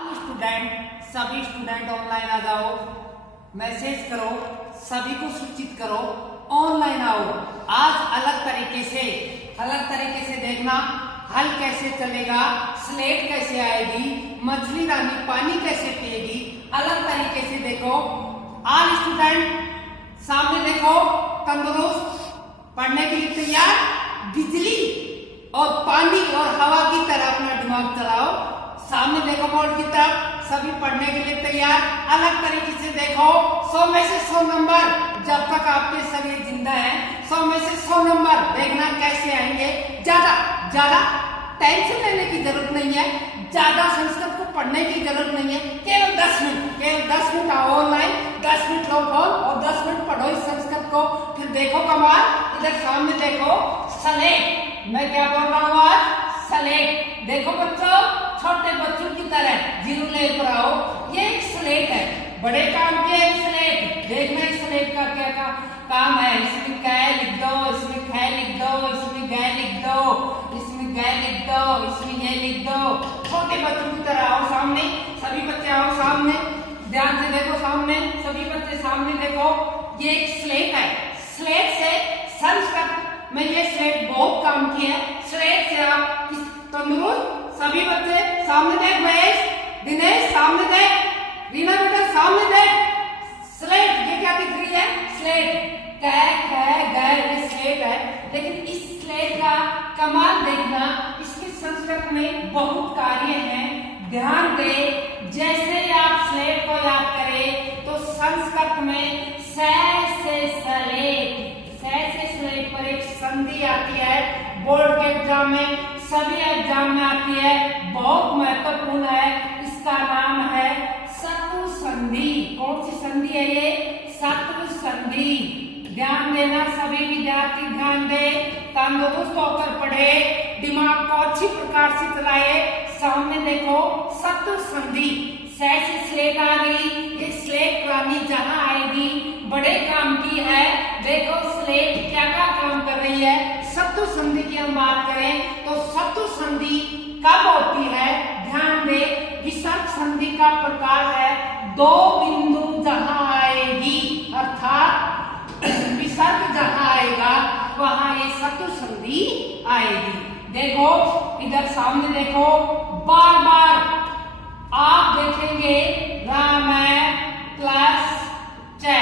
Student, सभी student online आ जाओ, message करो, सभी को सूचित करो, ऑनलाइन आओ। आज अलग तरीके से देखना, हल कैसे चलेगा, स्लेट कैसे आएगी, मछली रानी पानी कैसे पिएगी, अलग तरीके से देखो। ऑल स्टूडेंट सामने देखो, तंदुरुस्त, पढ़ने के लिए तैयार, बिजली और पानी और हवा की तरह अपना दिमाग चलाओ। सामने देखो बोर्ड की तरफ, सभी पढ़ने के लिए तैयार, अलग तरीके से देखो। 100 में से 100 नंबर, जब तक आपके शरीर जिंदा है 100 में से 100 नंबर देखना कैसे आएंगे। ज्यादा टेंशन लेने की जरूरत नहीं है, ज्यादा संस्कृत को पढ़ने की जरूरत नहीं है। केवल 10 मिनट आओ ऑनलाइन, 10 मिनट लो फोन और 10 मिनट पढ़ो इस संस्कृत को। फिर देखो कमाल, इधर सामने देखो सलेट। मैं क्या बोल रहा हूँ आज? सलेट। देखो बच्चों, छोटे बच्चों की तरह जीरो लेवल पर आओ। ये एक स्लेट है, बड़े काम की है स्लेट। देखना इस स्लेट का क्या काम है। इसमें कै लिख दो, इसमें ख लिख दो, इसमें ग लिख दो, इसमें ग लिख दो, इसमें ये लिख दो। छोटे बच्चों की तरह आओ सामने, सभी बच्चे आओ सामने, ध्यान से देखो सामने, सभी बच्चे सामने देखो। ये एक स्लेट है, स्लेट से संस्कृत में ये स्लेट बहुत काम की है। स्लेट से आप तंदुरुस्त, सभी बच्चे सामने देख, महेश, दिनेश सामने देख, रीना बेटा सामने देख। स्लेट ये क्या दिख रही है? स्लेट, ये स्लेट है। लेकिन इस स्लेट का कमाल देखना, इसके संस्कृत में बहुत कार्य हैं। ध्यान दे, जैसे आप स्लेट को याद करें तो संस्कृत में से स्लेट पर एक संधि आती है। बोर्ड के एग्जाम में, सभी एग्जाम में आती है, बहुत महत्वपूर्ण है। इसका नाम है शत्रु संधि। कौन सी संधि है ये? शत्रु संधि। ध्यान देना सभी विद्यार्थी, ध्यान दे, तंदुरुस्त होकर पढ़े, दिमाग को अच्छी प्रकार से चलाए। सामने देखो शत्रु संधि, से स्लेट आ गई। ये स्लेट रानी जहां आएगी बड़े काम की है। देखो स्लेट क्या काम कर रही है। शत्रु संधि की हम बात करें तो शत्रु संधि कब होती है? ध्यान दे, विसर्ग संधि का प्रकार है दो बिंदु जहां आएगी, अर्थात विसर्ग जहां आएगा वहां ये शत्रु संधि आएगी। देखो इधर सामने देखो, बार बार आप देखेंगे राम प्लस च।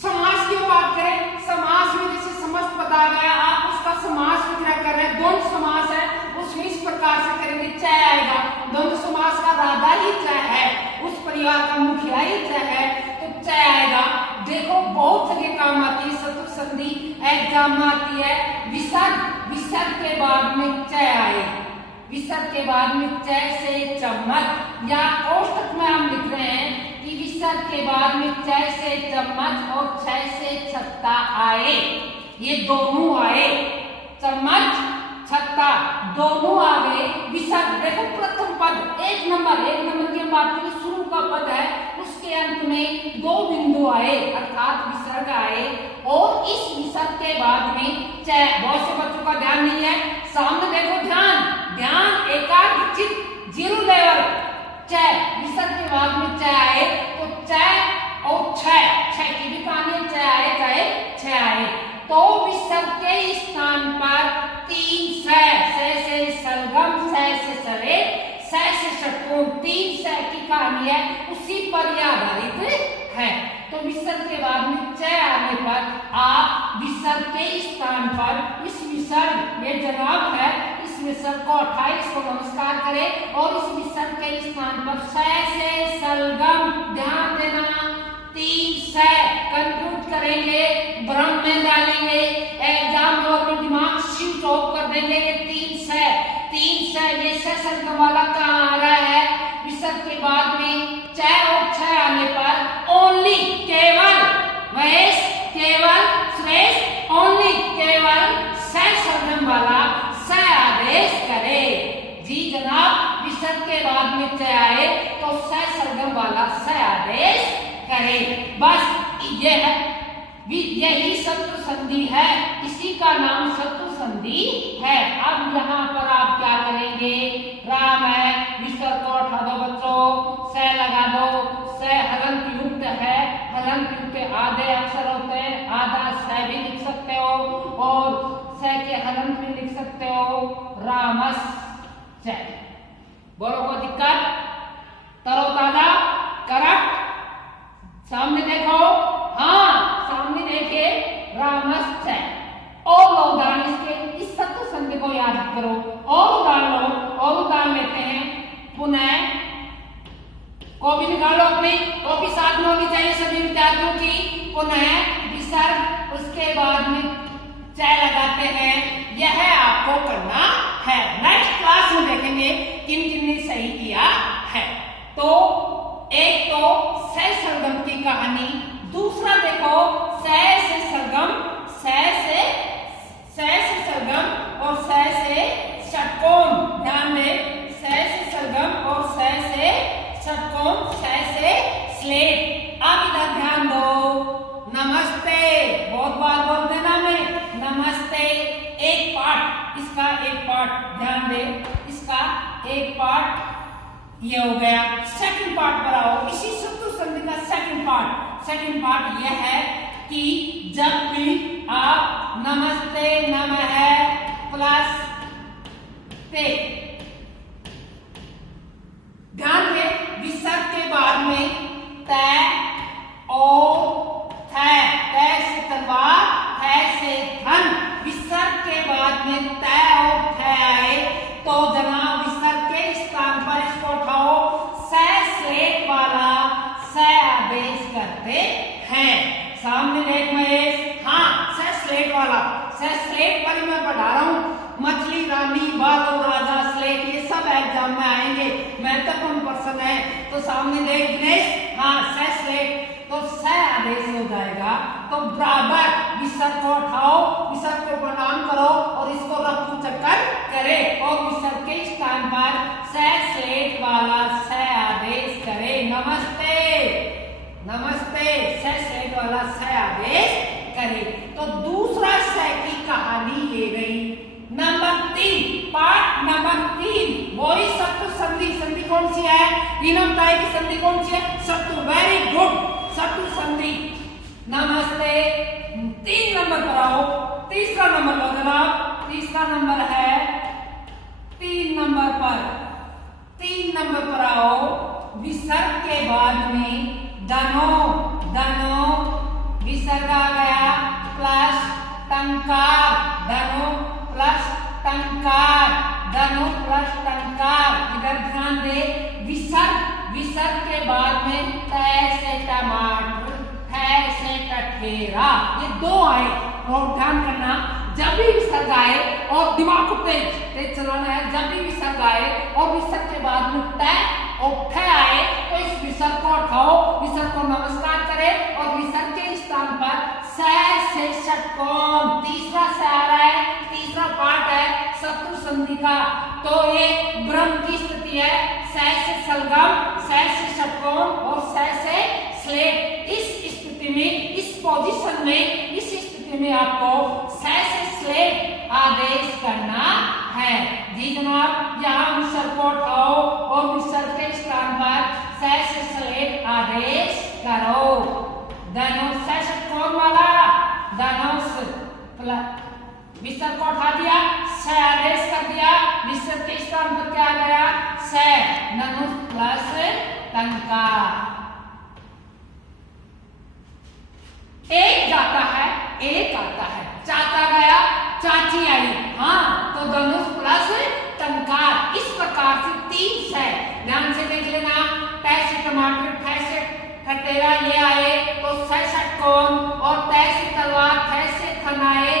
समास की बात करें, समास में जैसे समस्त पद आ गया, आप उसका समास विग्रह कर रहे हैं, द्वंद्व समास है, उसमें इस प्रकार से करेंगे, च आएगा। द्वंद्व समास का राधा ही च है, उस परिवार का मुखिया ही च है, तो च आएगा। देखो बहुत जगह काम आती है शत्रु संधि, एग्जाम में आती है। विसर्ग के बाद में च आए, विसर्ग के बाद में च से चम्मच, या कोष्टक में हम लिख रहे हैं कि विसर्ग के बाद में च से चम्मच और छ से छत्ता आए। ये दोनों आए, चम्मच छत्ता दोनों आ गए। विसर्ग देखो प्रथम पद, एक नंबर की बात करें, शुरू का पद है, उसके अंत में दो बिंदु आए, अर्थात विसर्ग आए। और इस विसर्ग के बाद में च। बहुत से बच्चों का ध्यान नहीं है, सामने देखो, ध्यान एकाग्रचित, जीरो लेवल। च विसर्ग के बाद में च आए तो च और छ की भी कहानी, च आए चाहे छ आए तो विसर्ग के स्थान पर 3 से सलगम, से सरे, से षटकोण, 3 से की कहानी है, उसी पर यह आधारित है। तो विसर्ग के बाद में च आने पर आप विसर्ग के स्थान पर इस विसर्ग, ये जवाब है, इस विसर्ग को 28 को नमस्कार करें और इस विसर्ग के स्थान पर से सलगम, ध्यान देना, 3 से कंप्यूट करेंगे, ब्रह्म में डालेंगे, एग्जाम और में दिमाग स्विच ऑफ कर देंगे। 3 से ये से सलगम वाला कहाँ आ रहा है? विसर्ग के बाद में च और छ आने पर ओनली, केवल, महेश, केवल, श्रेष्ठ, ओनली, केवल से सलगम वाला स आदेश करे। जी जनाब, विसर्ग के बाद में च आए तो से सलगम वाला स आदेश करे। बस यही शत्रु संधि है, इसी का नाम शत्रु संधि है। अब यहाँ पर आप क्या करेंगे? राम है, विसर्ग आधे अक्षर होते हैं, आधा स भी लिख सकते हो और स के हलंत भी लिख सकते हो, रामस च। बोलो कोई दिक्कत? तरोताजा, करेक्ट। सामने देखो, हाँ सामने देखिए, रामस च। और उदाहरण इसके इस सत्व संधि को याद करो। और उदाहरण लो, और उदाहरण लेते हैं। पुनः कॉपी निकालो, अपनी कॉपी साथ में होनी चाहिए सभी विद्यार्थियों की। पुनः विसर्ग उसके बाद में च लगाते हैं, यह आपको करना है। नेक्स्ट क्लास में देखेंगे किन किन ने सही किया है। तो एक तो स सरगम की कहानी, दूसरा देखो स से सरगम, स से सरगम और स से षटकोण। ध्यान दें, स से सरगम और स से षटकोण, स से स्लेट। अब इधर ध्यान दो, नमस्ते बहुत बार बोलते हैं ना मैं, नमस्ते। एक पार्ट, इसका एक पार्ट ध्यान दे, इसका एक पार्ट ये हो गया। सेकंड पार्ट पर आओ, इसी शत्रु संधि का सेकंड पार्ट। सेकंड पार्ट यह है कि जब भी आप नमस्ते नमः प्लस ते, ध्यान दें विसर्ग के बाद में त और थ, त से तलवार, थ से धन, विसर्ग के बाद में त और थ आए तो जनाब विसर्ग के स्थान पर इसको उठाओ, स स्लेट वाला स आदेश करते हैं। सामने देख महेश, हाँ स स्लेट वाला, स स्लेट वाली मैं पढ़ा रहा हूँ। मछली रानी, बालो राजा, स्लेट ये सब एग्जाम में आएंगे, महत्वपूर्ण प्रश्न है। तो सामने देख दिनेश, हाँ स स्लेट, तो स आदेश हो जाएगा। तो बराबर विसर्ग को उठाओ, विसर्ग को प्रणाम करो और इसको रफू चक्कर करे और विसर्ग के स्थान पर स स्लेट वाला स आदेश करे। नमस्ते, नमस्ते स स्लेट वाला स आदेश करे। तो दूसरा स की कहानी ये गई। नंबर 3, पार्ट नंबर 3, वही शत्रु संधि। संधि कौन सी है? तीनों टाइप की संधि कौन सी है? शत्रु। वेरी गुड, शत्रु संधि। नमस्ते। 3 नंबर पर आओ, तीसरा नंबर लो जनाब। तीसरा नंबर है 3 नंबर पर। 3 नंबर पर आओ, विसर्ग के बाद में दनो, दनो विसर्ग आ गया प्लस टंकार, दनो प्लस टंकार, दनो प्लस टंकार। इधर ध्यान दे, विसर्ग, विसर्ग के बाद में त से टमाटर, ठ से टठेरा, ये 2 आए। और ध्यान करना, जब भी विसर्ग आए और दिमाग को तेज चलाना है, जब भी विसर्ग आए और विसर्ग के बाद में त और ठ आए तो इस विसर्ग को उठाओ, विसर्ग को नमस्कार करें और विसर्ग के स्थान पर स से षटकोण, तीसरा स आ रहा है, तीसरा पार्ट है शत्रु संधि का। तो ये ब्रह्म की स्थिति है, स से सलगम, स से षटकोण और स से स्लेट। इस स्थिति में, इस पोजीशन में, इस स्थिति में आपको स से स्लेट आदेश करना है। जी जनाब, यहाँ विसर्ग को उठाओ और विसर्ग के स्थान पर स से स्लेट आदेश करो। धनुष स षटकोण वाला, धनुष विसर्ग को उठा दिया, स आदेश कर दिया, विसर्ग के स्थान पर क्या आ गया? स, धनुष प्लस टंकार। एक जाता है, एक आता है, चाचा गया, चाची आई, हाँ तो धनुष प्लस टंकार। इस प्रकार से 3 स, ध्यान से देख लेना, ट से टमाटर, ठ से ठठेरा ये आए तो स षटकोण और त से तलवार, थ से थन आए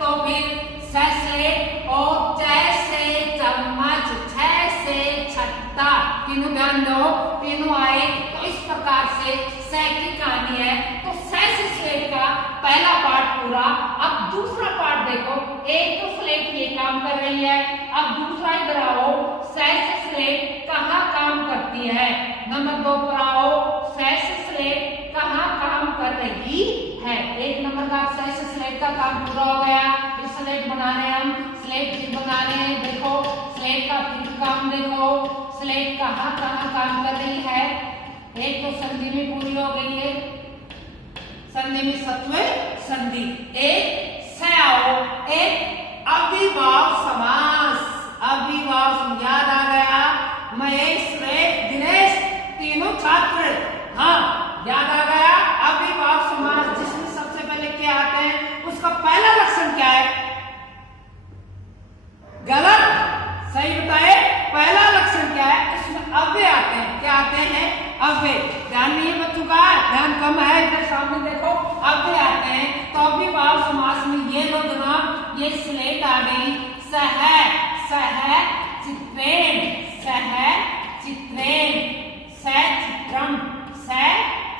तो फिर स स्लेट और च से चम्मच, छ से छत्ता। तीनों ध्यान दो, तीनों आए। तो इस प्रकार से स की कहानी है। तो स से स्लेट का पहला पार्ट पूरा। अब दूसरा पार्ट देखो, एक तो स्लेट ये काम कर रही है, अब दूसरा इधर आओ, स से स्लेट कहाँ काम करती है? नंबर 2 पर आओ, स से स्लेट कहाँ काम कर रही है? 1 नंबर का स से स्लेट का काम पूरा हो गया। फिर स्लेट बना रहे हम, स्लेट फिर बना रहे हैं। देखो स्लेट का फिर काम देखो, स्लेट कहाँ कहाँ काम कर रही है। एक तो संधि में पूरी हो गई है, संधि में सत्व संधि। एक से आओ, एक अविभाव समास। अविभाव याद आ गया? महेश, सुरेश, दिनेश तीनों छात्र, हाँ याद आ गया? अविभाव समास जिसमें सबसे पहले क्या आते हैं, उसका पहला लक्षण क्या है? गलत, सही बताए। पहला लक्षण क्या है? इसमें अव्यय आते हैं। क्या आते हैं? अव्यय। ध्यान नहीं है बच्चों का, ध्यान कम है, इधर सामने देखो, अव्यय आते हैं। तो अविभाव समास में ये लो जनाब, ये स्लेट आ गई। सह, सह चित्रेण, सह चित्रेण, सह चित्रम, सह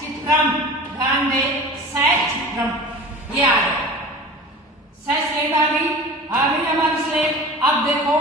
चित्रम। ध्यान दे, सह चित्रम, ये आ गया। सह स्लेट आ गई हमारी स्लेट। अब देखो,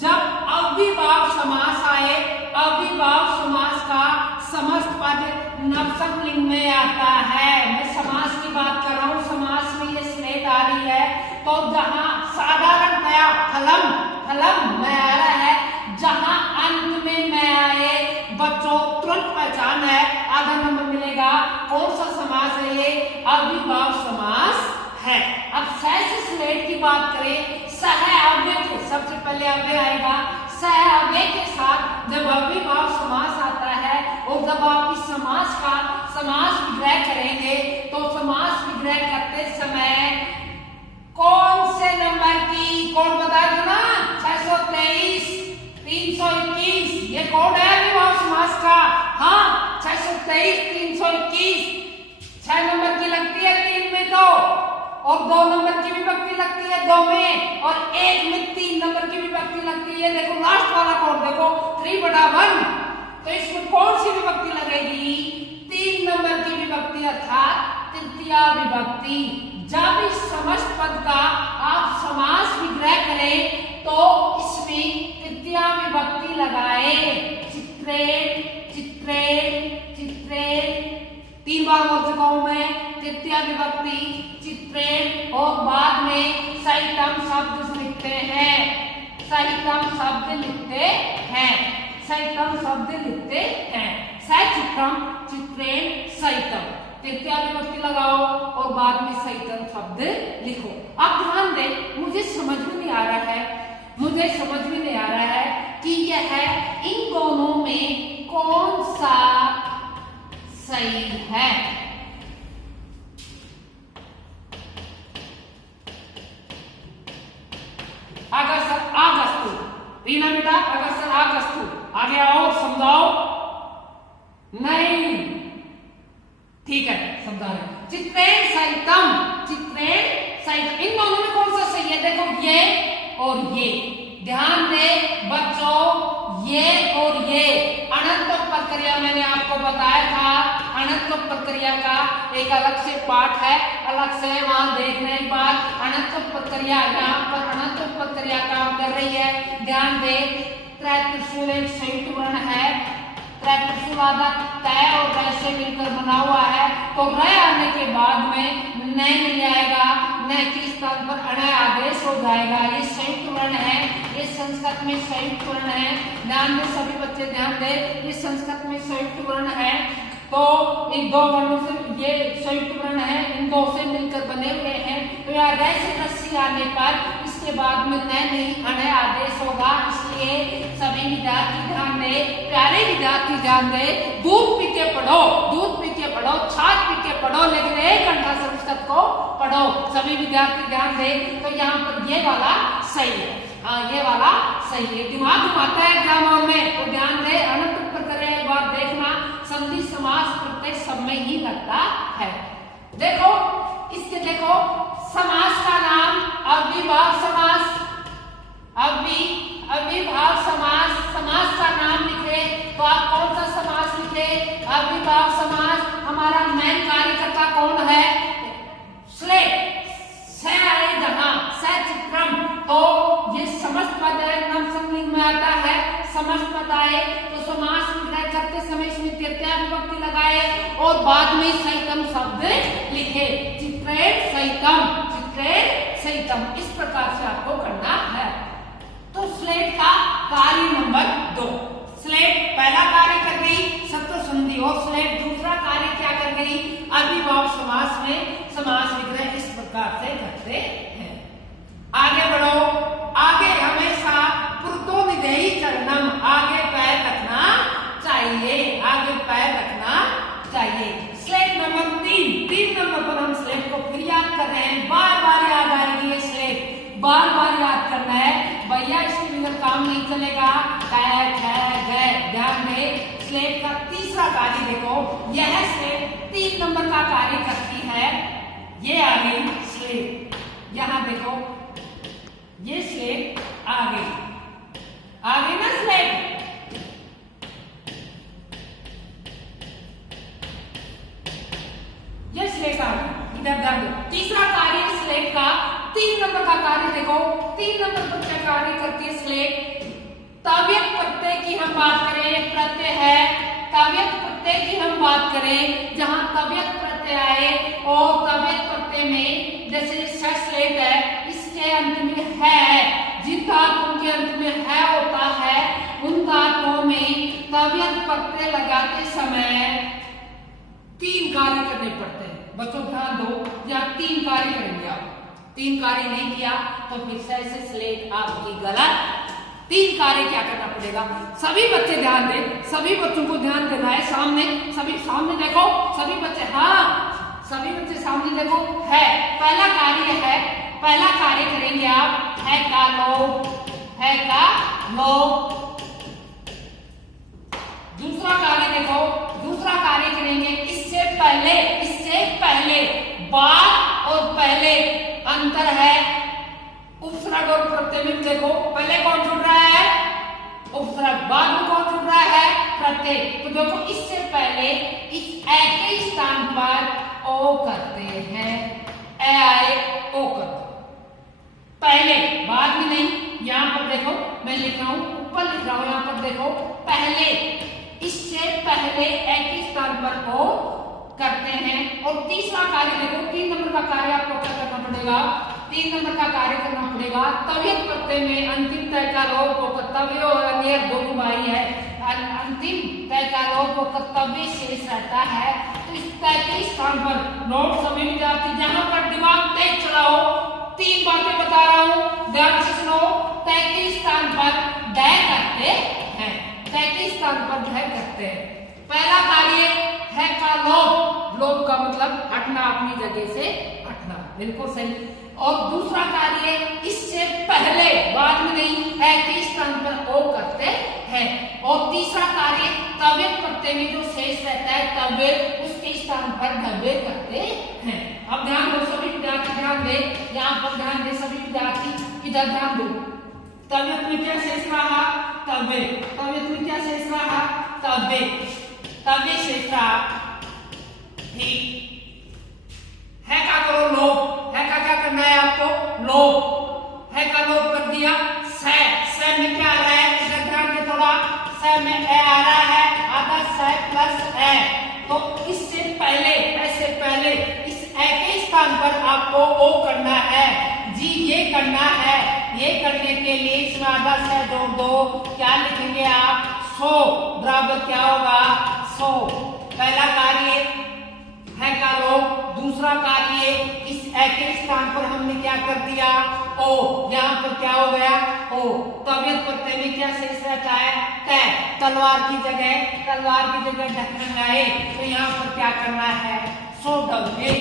जब अविभाव समास आए, अविभाव समास का समस्त पद नपुंसकलिंग में आता है। मैं समास की बात कर रहा हूं, समास में ये स्लेट आ रही है। तो जहां साधारणतया फलम, फलम में आ रहा है, जहां अंत में मैं आए, बच्चों तुरंत पहचान है, आधा नंबर मिलेगा। कौन सा समास है ये? अविभाव समास है। अब सह से स्लेट की बात करें, सह अव्यय के सबसे पहले अव्यय आएगा। सह अव्यय के साथ जब अविभाव समास आता है और जब आप इस समास का समास विग्रह करेंगे, तो समास विग्रह करते समय कौन से नंबर की, कोड बता दो ना, 623, 321, ये कोड है अविभाव समास का। हाँ 623, 321, 6 नंबर की लगती है 3 में तो, और 2 नंबर की विभक्ति लगती है 2 में, और 1 में 3 नंबर की विभक्ति लगती है। देखो लास्ट वाला कोड देखो, 3/1। तो इसमें कौन सी विभक्ति लगेगी? 3 नंबर की विभक्ति अर्थात तृतीया विभक्ति। जब इस समस्त पद का आप समास विग्रह करें तो इसमें तृतीया विभक्ति लगाए। चित्रेण, चित्रेण, चित्रेण, 3 बार बोल चुका हूं मैं, तृतीया विभक्ति चित्रेण, और बाद में सहितम शब्द लिखते हैं। सहितम शब्द लिखते हैं, सहितम शब्द लिखते हैं। सचित्रम, चित्रेण, सहितम, तृतीया विभक्ति लगाओ और बाद में सहितम शब्द लिखो। अब ध्यान दे, मुझे समझ में नहीं आ रहा है, मुझे समझ में नहीं आ रहा है कि यह इन दोनों में कौन सा सही है। अगस्तु, रीना बेटा अगस्तु, आगे आओ समझाओ। नहीं, ठीक है समझा रहे। चित्रेण सहितम, चित्रेण सहितम, इन दोनों में कौन सा सही है? देखो ये और ये, ध्यान दे बच्चों, ये और ये अनंत प्रक्रिया मैंने आपको बताया था। अनंत प्रक्रिया का एक अलग से पाठ है, अलग से वहां देखने एक बार। अनंत प्रक्रिया यहाँ पर अनंत प्रक्रिया काम कर रही है। ध्यान दे, त्रैत्रिशूल एक संयुक्त वर्ण है। त्रैत्रिशूल आधा तय और रय से मिलकर बना हुआ है। तो रय आने के बाद में न नहीं आएगा, न के स्थान पर अणय आदेश हो जाएगा। ये संयुक्त वर्ण है, ये संस्कृत में संयुक्त वर्ण है। ध्यान दे सभी बच्चे, ध्यान दे, ये संस्कृत में संयुक्त वर्ण है। तो इन 2 वर्णों से ये संयुक्त वर्ण है, इन 2 से मिलकर बने हुए हैं। तो यहाँ रय से रस्सी आने पर इसके बाद में न नहीं अणय आदेश होगा। इसलिए सभी विद्यार्थी ध्यान दे, प्यारे विद्यार्थी ध्यान दे, दूध पी के पढ़ो, दूध पी के पढ़ो, छाछ पी के पढ़ो, लेकिन 1 घंटा संस्कृत को पढ़ो। सभी विद्यार्थी ध्यान दे। तो यहाँ पर ये वाला सही है, हाँ ये वाला सही है। दिमाग घुमाता है एग्जाम में, तो ध्यान दे। अनंत प्रक्रिया एक बार देखना, संधि समास प्रत्येक सब में ही लगता है। देखो इसके, देखो समास का नाम अविभाव समास, अविभाव समास। समास का नाम लिखे तो आप कौन सा समास लिखे? अविभाव समास। हमारा मेन कार्यकर्ता कौन है? स्लेट, स आए जहां सचित्रम, तो ये समस्त पद नपुंसकलिंग में आता है। समस्त पद आए तो समास विग्रह करते समय इसमें तृतीया विभक्ति लगाए और बाद में सहितम शब्द लिखे। चित्रेण सहितम, चित्रेण सहितम, इस प्रकार से आपको करना है। तो स्लेट का कार्य नंबर 2, स्लेट पहला कार्य कर गई सत्व संधि, और स्लेट दूसरा कार्य क्या कर गई? भाव समास में समास विग्रह इस प्रकार से करते हैं। आगे बढ़ो। आगे हमेशा पुरतो विधेयी चरणम, आगे पैर रखना चाहिए, आगे पैर रखना चाहिए। स्लेट नंबर 3 नंबर पर हम स्लेट को फिर याद कर रहे हैं, बार बार याद आएगी ये स्लेट, बार बार याद करना है भैया, इसके बिना काम नहीं चलेगा। ध्यान दे, स्लेट का तीसरा कार्य देखो, यह स्लेट 3 नंबर का कार्य करती है। ये आ गई स्लेट, यहां देखो ये स्लेट आ गई ना स्लेट। ये स्लेट आ गई, इधर ध्यान दो। तीसरा कार्य स्लेट का 3 नंबर का कार्य देखो, 3 नंबर पर क्या कार्य करती है स्लेट? तव्यक प्रत्यय की हम बात करें, प्रत्यय है तव्यक प्रत्यय की हम बात करें, जहां तव्यक प्रत्यय आए और तव्यक प्रत्यय में जैसे स्लेट है, इसके अंत में है, जिन धातुओं के अंत में है होता है उन धातुओं में तव्यक प्रत्यय लगाते समय 3 कार्य करने पड़ते हैं। बच्चों ध्यान दो, यहाँ 3 कार्य करेंगे आप, 3 कार्य नहीं किया तो फिर से स्लेट आपकी गलत। 3 कार्य क्या करना पड़ेगा? सभी बच्चे ध्यान दें, सभी बच्चों को ध्यान देना है। सामने सभी सामने देखो, सभी बच्चे, हाँ सभी बच्चे सामने देखो। है पहला कार्य है, पहला कार्य करेंगे आप है का लोप, है का लोप। दूसरा कार्य देखो, दूसरा कार्य करेंगे इससे पहले बाद और पहले अंतर है। उपसर्ग और प्रत्यय में देखो, पहले कौन जुड़ रहा है? उपसर्ग, बाद में कौन जुड़ रहा है? प्रत्यय। तो देखो इससे पहले इस ए के स्थान पर ओ करते हैं, ए आए ओ कर, पहले बाद में नहीं। यहां पर देखो मैं लिख रहा हूं, ऊपर लिख रहा हूं, यहां पर देखो पहले, इससे पहले ए के स्थान पर ओ करते हैं। और तीसरा कार्य देखो, 3 नंबर का कार्य आपको क्या करना पड़ेगा? 3 नंबर का कार्य करना पड़ेगा तव्यक प्रत्यय में अंतिम तय का लोप होकर तव्य और अन्य दोनों भाई है, अंतिम तय का लोप होकर तव्य शेष रहता है। तो इस तय के स्थान पर नोट सभी विद्यार्थी, जहां पर दिमाग तेज चलाओ, 3 बातें बता रहा हूं, ध्यान से सुनो। तय के स्थान पर डय करते हैं, तय के स्थान पर डय करते हैं। पहला कार्य है का लोप, लोप का मतलब हटना, अपनी जगह से हटना, बिल्कुल सही। और दूसरा कार्य इससे पहले, बाद में नहीं, है के स्थान पर ओ करते हैं। और तीसरा कार्य तव्यक प्रत्यय में जो शेष रहता है तव्य, उसके स्थान पर ढव्य करते हैं। अब ध्यान दो सभी विद्यार्थी, ध्यान दे, यहाँ पर ध्यान दे सभी विद्यार्थी, इधर ध्यान दो। तव्यक में क्या शेष रहा? तव्य। तव्यक में क्या शेष रहा? तव्य, तव्य शेष रहा। ठीक है का करो लोप, है का क्या करना है आपको? लोप, है का लोप कर दिया। से में क्या आ रहा है? इधर ध्यान के थोड़ा, से में ए आ रहा है, आधा से प्लस ए। तो इससे पहले, ऐसे पहले इस ए के स्थान पर आपको ओ करना है जी, ये करना है। ये करने के लिए इसमें आधा से जोड़ दो, क्या लिखेंगे आप? 100 बराबर क्या होगा? 100। पहला कार्य है का लोप, दूसरा कार्य इस ए के स्थान पर हमने क्या कर दिया? ओ। यहाँ पर क्या हो गया? ओ। तव्यक प्रत्यय में क्या शेष रहता है? तय। तलवार की जगह ढक्कन आए, तो यहाँ पर क्या करना है? सोडव्य,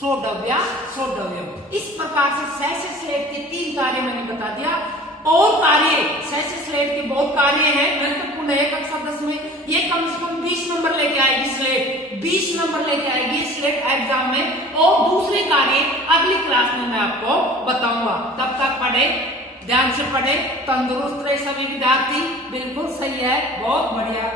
सोडव्या, सोडव्यम। इस प्रकार से स्लेट के 3 कार्य मैंने बता दिया। और कार्य स्लेट के बहुत कार्य हैं, महत्वपूर्ण है कक्षा 10 में। ये कम से कम 20 नंबर लेके आएगी स्लेट, 20 नंबर लेके आएगी स्लेट एग्जाम में। और दूसरे कार्य अगली क्लास में मैं आपको बताऊंगा, तब तक पढ़े, ध्यान से पढ़े, तंदुरुस्त रहे सभी विद्यार्थी। बिल्कुल सही है, बहुत बढ़िया।